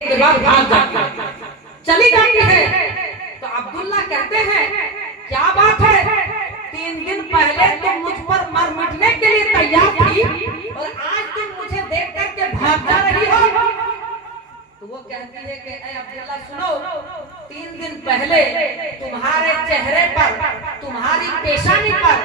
کے بعد بھاگ جاتی ہے، چلی جاتی ہے۔ تو عبداللہ کہتے ہیں کیا بات ہے، 3 دن پہلے تم مجھ پر مر مٹنے کے لیے تیار تھی اور آج تم مجھے دیکھ کر کے بھاگ جا رہی ہو۔ تو وہ کہتی ہے کہ اے عبداللہ سنو، 3 دن پہلے تمہارے چہرے پر، تمہاری پیشانی پر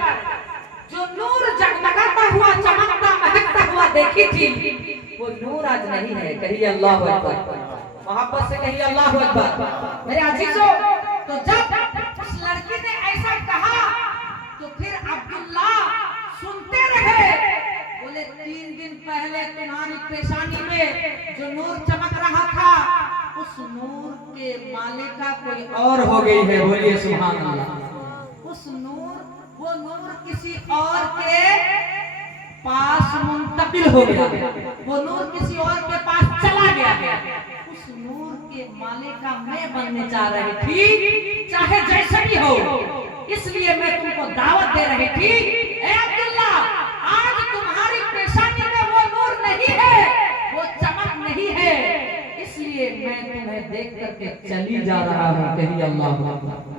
جو نور جگمگاتا ہوا، چمکتا مہکتا ہوا دیکھی تھی، وہ نور آج نہیں ہے۔ کہیے اللہ اکبر، محبت سے کہیے اللہ اکبر۔ میرے عزیزو، تو جب اس لڑکی نے ایسا کہا تو پھر عبداللہ سنتے رہے۔ بولے 3 دن پہلے تمہاری پیشانی میں جو نور چمک رہا تھا، اس نور کے مالکہ کوئی اور ہو گئی ہے۔ بولیے سبحان اللہ۔ اس نور، وہ نور کسی اور کے پاس منتقل ہو گیا، وہ نور کسی اور کے پاس چلا گیا۔ اس نور کے مالکہ میں بننے چاہ رہی تھی، چاہے جیسا بھی ہو، اس لیے میں تم کو دعوت دے رہی تھی۔ اے عبداللہ، آج تمہاری پیشانی میں وہ نور نہیں ہے، وہ چمک نہیں ہے، اس لیے میں تمہیں دیکھ کر کے چلی جا رہا ہوں۔ کہیے اللہ اکبر۔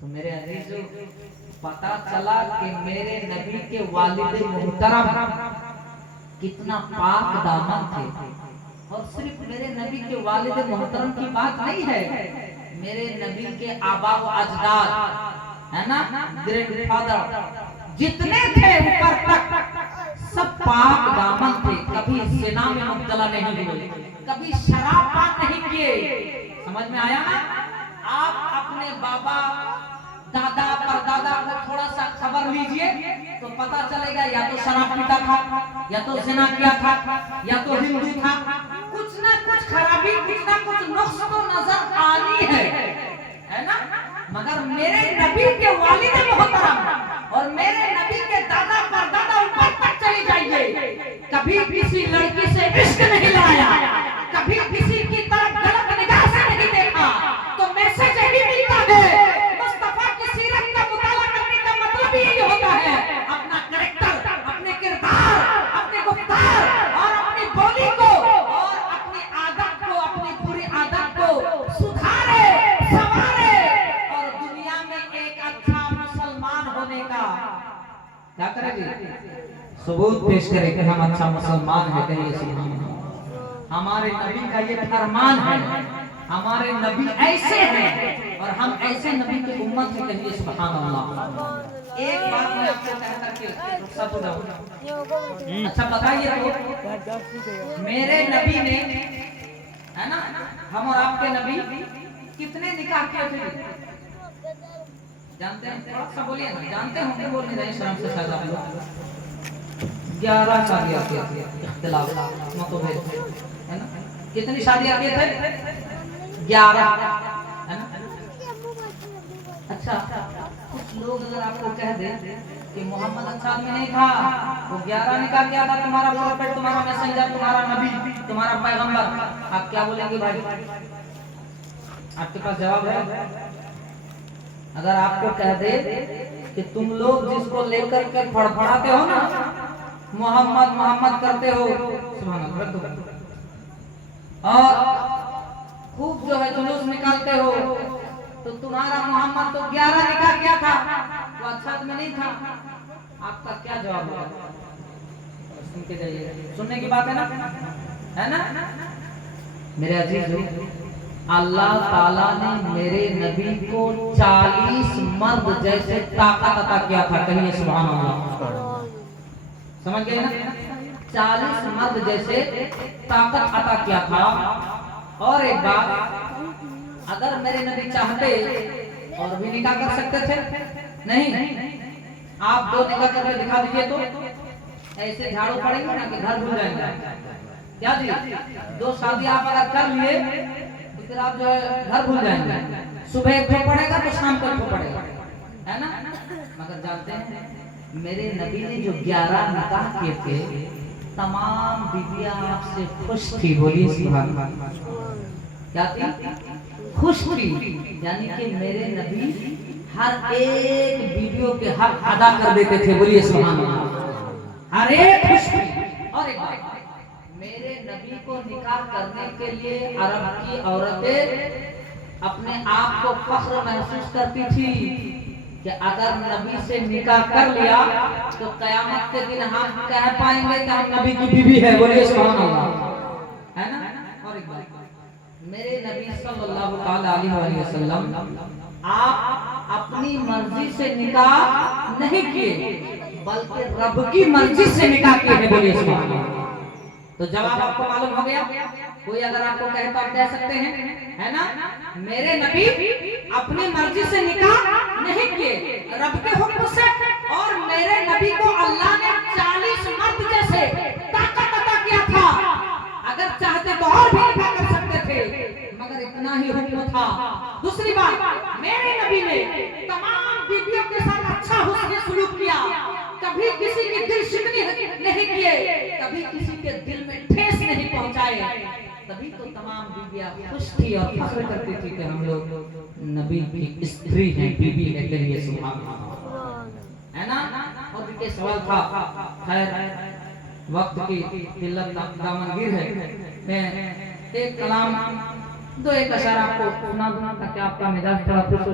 تو میرے عزیزو، پتا چلا کہ میرے نبی کے والد محترم کتنا پاک دامن تھے۔ اور صرف میرے نبی کے والد محترم کی بات نہیں ہے، میرے نبی کے آبا و اجداد ہے نا، گرینڈ فادر جتنے تھے اوپر تک، سب پاک دامن تھے، کبھی زنا میں مبتلا نہیں ہوئے، کبھی شراب پان نہیں کیے۔ سمجھ میں آیا نا؟ آپ اپنے بابا، دادا، پردادا کو تھوڑا سا خبر لیجئے تو پتا چلے گا، یا تو شراب پیتا تھا، یا تو زنا کیا تھا، یا تو ہندو تھا، کچھ نہ کچھ خرابی، کچھ نہ کچھ نقص تو نظر آنی ہے نا؟ مگر میرے نبی کے والد محترم اور میرے نبی کے دادا پردادا اوپر تک چلی جائیے، کبھی کسی لڑکی سے عشق نہیں لایا، کبھی کسی کی طرف غلط نگاہ سے نہیں دیکھا۔ تو میسج یہی ملتا ہے، مصطفیٰ کی سیرت کا مطالعہ کرنے کا مطلب یہی ہوتا ہے، اپنا کریکٹر، اپنے کردار، اپنے گفتار اور اپنی بولی کو اور اپنی عادت کو، اپنی بری عادت کو سدھارے، سنوارے اور دنیا میں ایک اچھا مسلمان ہونے کا کیا کرے گی؟ ثبوت پیش کرے کہ ہم اچھا مسلمان ہیں۔ کہیے سبحان اللہ۔ ہمارے نبی کا یہ فرمان ہے، ہمارے نبی ایسے ہیں اور ہم ایسے نبی کی امت سے۔ کہیے سبحان اللہ۔ ایک بات میں آپ کو کہہ کر کے رخصت ہو جاؤں۔ اچھا بتائیے تو، میرے نبی نے ہے نا، ہم اور آپ کے نبی کتنے نکاح کیے تھے؟ جانتے ہیں؟ تھوڑا سا بولیے نا، جانتے ہوں گے، بول نہیں رہے شرم سے شاید آپ لوگ۔ 11 شادیاں کی تھی، اختلاف متبھید ہے نا۔ کتنی شادیاں کیے تھے؟ 11 ہے نا۔ اچھا، کچھ لوگ اگر آپ کو کہہ دیں کہ محمد انصار میں نہیں تھا، وہ 11 نکاح کیا تھا، تمہارا پروفیٹ، تمہارا میسنجر، تمہارا نبی، تمہارا پیغمبر، آپ کیا بولیں گے بھائی؟ آپ کے پاس جواب ہے؟ اگر آپ کو کہہ دے کہ تم لوگ جس کو لے کر کے پھڑپھڑاتے ہو نا، محمد محمد کرتے ہو، سبحان اللہ، اور خوب جو ہے جلوس نکالتے ہو، تو تمہارا محمد تو 11 نکاح کیا تھا، وہ اچھا میں نہیں تھا، آپ کا کیا جواب ہوگا؟ سن کے جائیے، سننے کی بات ہے نا، ہے نا؟ میرے عزیزو، اللہ تعالیٰ نے میرے نبی کو 40 مرد جیسے طاقت عطا کیا تھا۔ کہیے سبحان اللہ۔ سمجھ گئے نا؟ 40 مرد جیسے طاقت عطا کیا تھا۔ اور ایک بات، اگر میرے نبی چاہتے اور بھی نکاح کر سکتے تھے؟ نہیں۔ آپ 2 نکاح کر کے دکھا دیجئے تو ایسے جھاڑو پڑیں گے نا کہ گھر بھول جائیں گے۔ کیا جی؟ 2 شادی آپ اگر کر لیے تو پھر آپ جو ہے گھر بھول جائیں گے، صبح ایک کو پڑے گا تو شام کو ایک کو پڑے گا، ہے نا؟ مگر جانتے ہیں میرے نبی نے جو 11 نکاح کیے تھے، تمام بیویاں آپ سے خوش تھی۔ بولیے سبحان اللہ۔ کیا تھی؟ خوش تھی، یعنی کہ میرے نبی ہر ایک بیویوں کے حق ادا کر دیتے تھے۔ بولیے سبحان اللہ۔ ہر ایک خوش تھی۔ اور ایک بات، میرے نبی کو نکاح نکاح کرنے کے لیے عرب کی عورتیں اپنے آپ کو فخر محسوس کرتی تھی کہ اگر نبی سے نکاح کر لیا تو قیامت کے دن ہم کہہ پائیں گے کہ ہم نبی کی بیوی ہے. بولیے سبحان اللہ. ہے نا. اور ایک بات, میرے نبی صلی اللہ تعالی علیہ وسلم آپ اپنی مرضی سے نکاح نہیں کیے بلکہ رب کی مرضی سے نکاح کیے ہیں. بولیے سبحان اللہ. تو جواب آپ کو معلوم ہو گیا. کوئی اگر آپ کو کہہ سکتے ہیں ہے نا, میرے نبی اپنی مرضی سے نکاح نہیں کیے رب کے حکم سے, اور میرے نبی کو اللہ نے 40 مرد جیسے طاقت عطا کیا تھا. اگر چاہتے تو اور بھی نکاح کر سکتے تھے مگر اتنا ہی حکم تھا. دوسری بات, میرے نبی نے تمام بیویوں کے ساتھ اچھا حسن سلوک کیا, کبھی کسی کی دل شکنی نہیں کیے, کبھی کسی کے دل میں ٹھیس نہیں پہنچائے. تبھی تو تمام بیویاں خوش تھی اور فخر کرتی تھی کہ ہم لوگ نبی کی استری ہیں, بیوی ہے. کہیے سبحان اللہ. ہے نا. اور یہ سوال تھا, خیر وقت کی قلت دامنگیر ہے. میں ایک کلام دو ایک اشعار آپ کو سنا دوں تاکہ آپ کا مزاج تھوڑا خوش ہو.